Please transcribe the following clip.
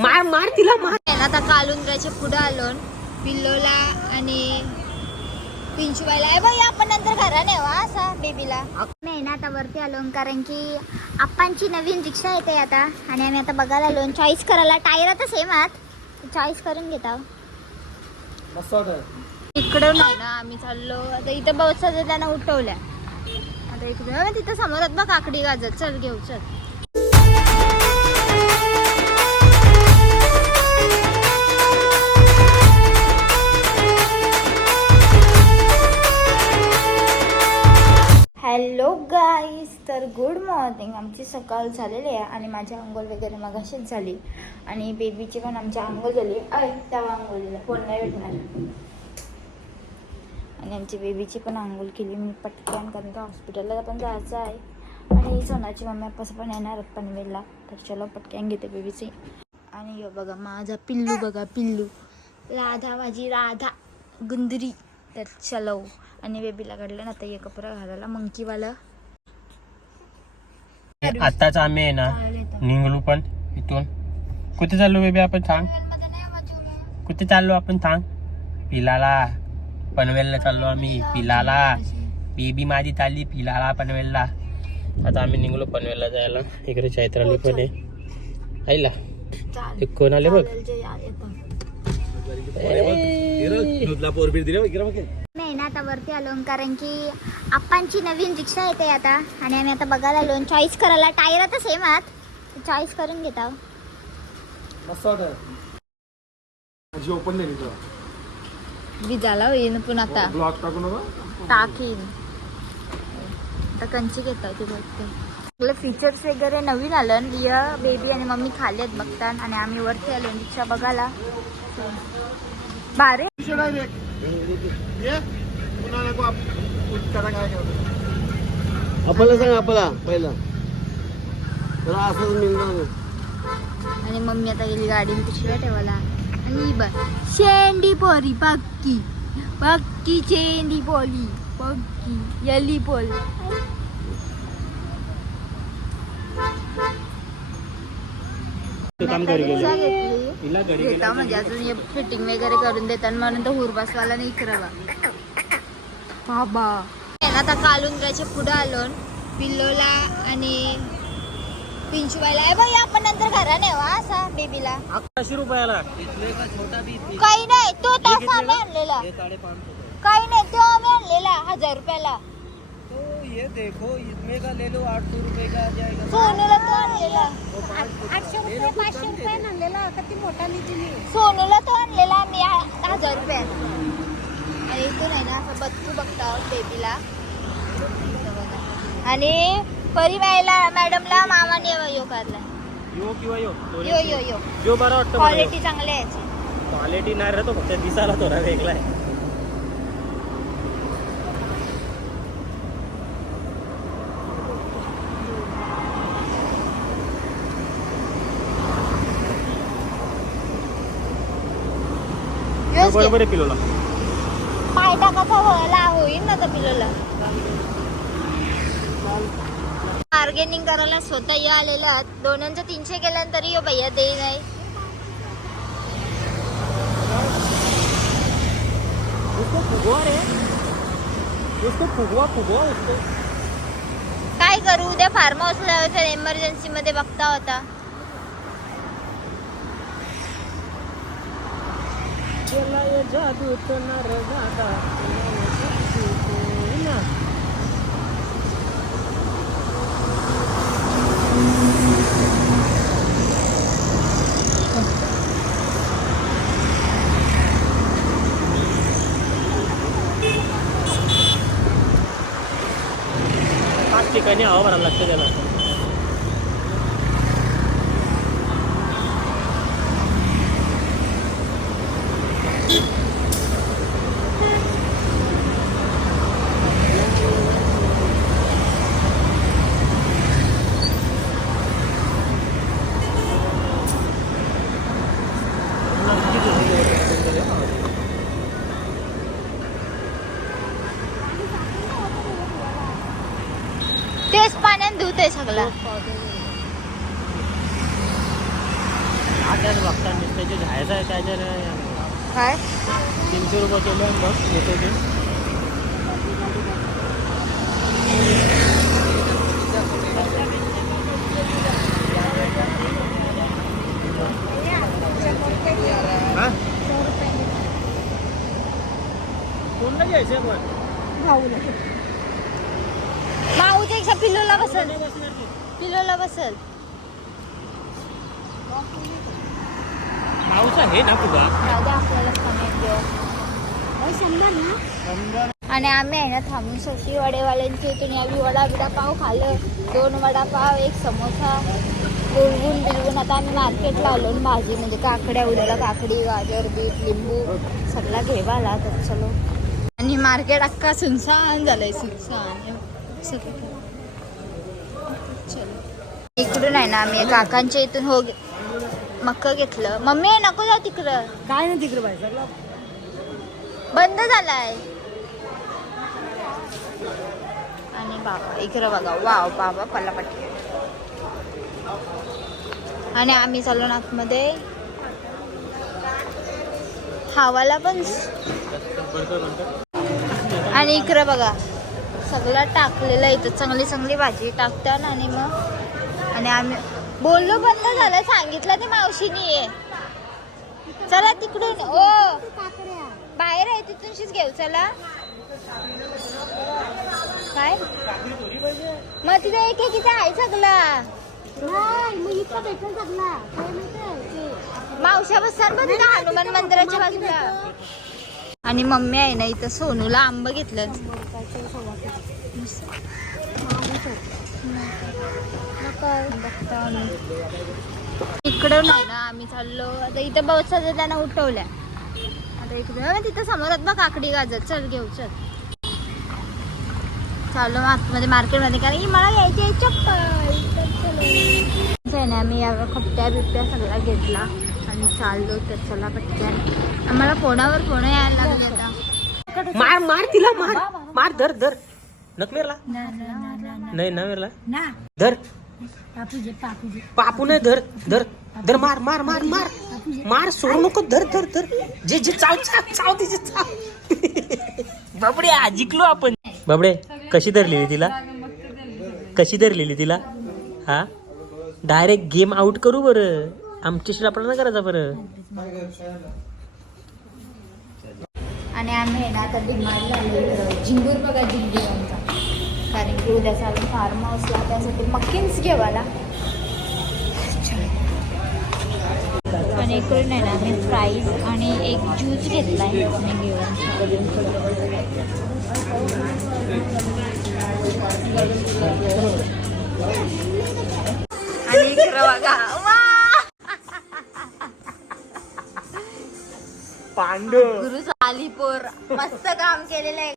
मार मार तिला मार. आता कालुंद्राच्या पुढे आलो. पिल्लोला आणि पिंचूबाईला. आहे बाई आपण नंतर घरा नेवा असा बेबीला. नाही ना आता वरती आलो कारण की आप्पांची नवीन रिक्षा येते आता. आणि आम्ही आता बघायला आलो. चॉईस करायला टायर तर सेम आहात. चॉईस करून घेत इकडं नाही ना आम्ही चाललो. आता इथं बसचं त्यांना उठवल्या. आता इकडे तिथं समोरात बघ काकडी गाजर चल घेऊ चल. गाईस तर गुड मॉर्निंग आमची सकाळ झालेली आहे आणि माझी आंघोळ वगैरे मग अशीच झाली. आणि बेबीची पण आमची आंघोळ झाली. आहे तेव्हा आंघोळीला फोन नाही भेटणार. आणि आमची बेबीची पण आंघोळ केली. मी पटकन कारण की हॉस्पिटलला पण जायचं आहे. आणि सोनाची मम्मी पप्पा पण येणार पनवेलला. तर चलो पटकन घेते बेबीची आणि यो बघा माझा पिल्लू बघा पिल्लू. राधा माझी राधा गुंदरी. तर चलो. आणि बेबीला काढलं ना तर हे कपडा घालायला. मंकीवाला आताच आम्ही आहे ना निघलो पण इथून. कुठे चाललो बेबी आपण सांग कुठे चाललो आपण सांग पिलाला पनवेलला चाललो आम्ही. पिलाला. बेबी माझी चालली पिलाला पनवेलला. आता आम्ही निघलो पनवेलला जायला. इकडे चैत्राली पण आहे. आईला. ते कोण आले बघ? पोरबीर दिले आता वरती आलो कारण की आप्पांची नवीन रिक्षा येते आता. आणि आम्ही आता बघायला आलो चॉईस करायला. टायर तर सेम आहात. चॉईस करून घेत आहोत. ओपन तिथं. विजाला होईन पण आता. ब्लॉक टाकू नका टाकीन. आता कंची घेत होती बघते. आपलं फीचर्स वगैरे नवीन आलं. रिया बेबी आणि मम्मी खाली आहेत बघतात आणि आम्ही वरती आलो रिक्षा बघायला. भारी आपल्याला सांग आपला पहिला. तर असंच मिळणार आणि मम्मी आता गेली गाडी पिशव्या ठेवायला. आणि बघ शेंडी पोरी पक्की. पक्की शेंडी पोली पक्की. यली पोल घेता म्हणजे अजून फिटिंग वगैरे करून देतात म्हणून तर हुरबासवाला नाही इकरावा बाबा. आता कालुंद्राच्या पुढे आलो पिल्लोला आणि पिंचूबाईला आहे बाई आपण नंतर घरा नेवा असा बेबीला. अकराशे रुपयाला. काही नाही तो तसा आम्ही आणलेला. काही नाही तो आम्ही आणलेला हजार रुपयाला. ये देखो इसमें का ले लो आठ सौ रुपए का आ जाएगा? सोनूला तो आणलेला. आठशे रुपये पाचशे रुपये आणलेला किती मोठा निधी सोनूला तो आणलेला आम्ही हजार रुपयात आणि इथून आहे ना असं बच्चू बघता बेबीला आणि परी मॅडला मॅडमला मामाने यो करला यो किंवा यो? यो यो यो. यो बरा वाटतं. क्वालिटी चांगली आहे याची. क्वालिटी नाही राहतो फक्त दिसायला थोडा वेगळा आहे. बरोबर आहे किलोला पाय टाकाचा व्हायला होईल ना पिलोला बार्गेनिंग करायला स्वतः यो आलेला आहेत. दोनांचं तीनशे केल्यानंतर यो भैया दे नाही. काय करू? उद्या फार्म हाऊसला एमर्जन्सी मध्ये बघता होता. चला ये जादू तो नर जादा ठिकाणी हवा भरायला लागतं त्याला. तेच पाण्यात धुत आहे सगळा आठ त्याच बघता नुसत्याचे जायचं आहे काय तर काय? तीनशे रुपये केले मग येतो ते? कोणतं घ्यायचं पण? माऊच्या पिल्लोला बसल. पिल्लोला बसल. ना दादा आपल्याला खाण्यात आणि आम्ही आहे ना थांबून शशी वडेवाल्यांच्या इथून आम्ही वडा बिडापाव खाल्लं. दोन वडापाव एक समोसा. गुळगुण बिलगुण आता आम्ही मार्केटला आलो भाजी. म्हणजे काकड्या उद्याला काकडी गाजर बीट लिंबू. सगळा घेवा आला तर चलो. आणि मार्केट अख्खा सुनसान झालंय. सुनसान. सगळं. चलो. इकडून आहे ना आम्ही काकांच्या इथून हो मक्क घेतलं. मम्मी नको जाऊ तिकडं. काय नाही तिकडे बाहेर बंद झालाय. आणि बाबा इकडं बघा. वाव बाबा पल्लापट्टी. आणि आम्ही चाललो ना आतमध्ये हवाला पण. आणि इकडं बघा. सगळं टाकलेलं इथं चांगली चांगली भाजी टाकतात आणि मग. आणि आम्ही बोललो बंद झालं सांगितलं ते मावशीनी. चला तिकडून ओ. बाहेर आहे तिथूनशीच घेऊ चला. काय? मग तिथे एक एक इथे आहे सगळा. मावशा बसतात बघ तिथं हनुमान मंदिराच्या बाजूला. आणि मम्मी आहे ना इथं सोनूला आंब घेतलं. इकडं नाही ना आम्ही चाललो. आता इथं बहुत सारे त्यांना उठवल्या. आता इकडे तिथं समोरात बघ काकडी गाजर चल घेऊ चल. चाललो आतमध्ये मार्केटमध्ये कारण की मला यायची आहे चप्पल ना आम्ही या खपट्या बिपट्या सगळा घेतला आणि चाललो तर चला पटक्यान आम्हाला फोनावर फोन यायला लागले आता? मार मार तिला मार. मार धर धर. नक मेरला? नाही ना मेरला? ना. धर. पापूजे पापूजे पापू नाही धर धर धर मार मार मार मार. मार सोडू नको धर धर धर. जे जे चाव चाव चाव तिचे चाव. बाबडे आज जिंकलो आपण. बाबडे कशी धरलेली तिला? कशी धरलेली तिला? हा? डायरेक्ट गेम आउट करू बरं. आमच्याशी आपला ना करायचा बरं. आणि आम्ही ना आता डिमांड झालो झिंगूर बघा जिंगूर आमचा कारण की उद्याचा आम्ही फार्म हाऊसला त्यासाठी मक्किन्स घेवाला आणि इकडून आहे ना आम्ही फ्राईज आणि एक ज्यूस घेतला आहे मी घेऊन. आणि इकडं बघा. वा! पांडव. गुरु अलीपूर मस्त काम केलेलं आहे.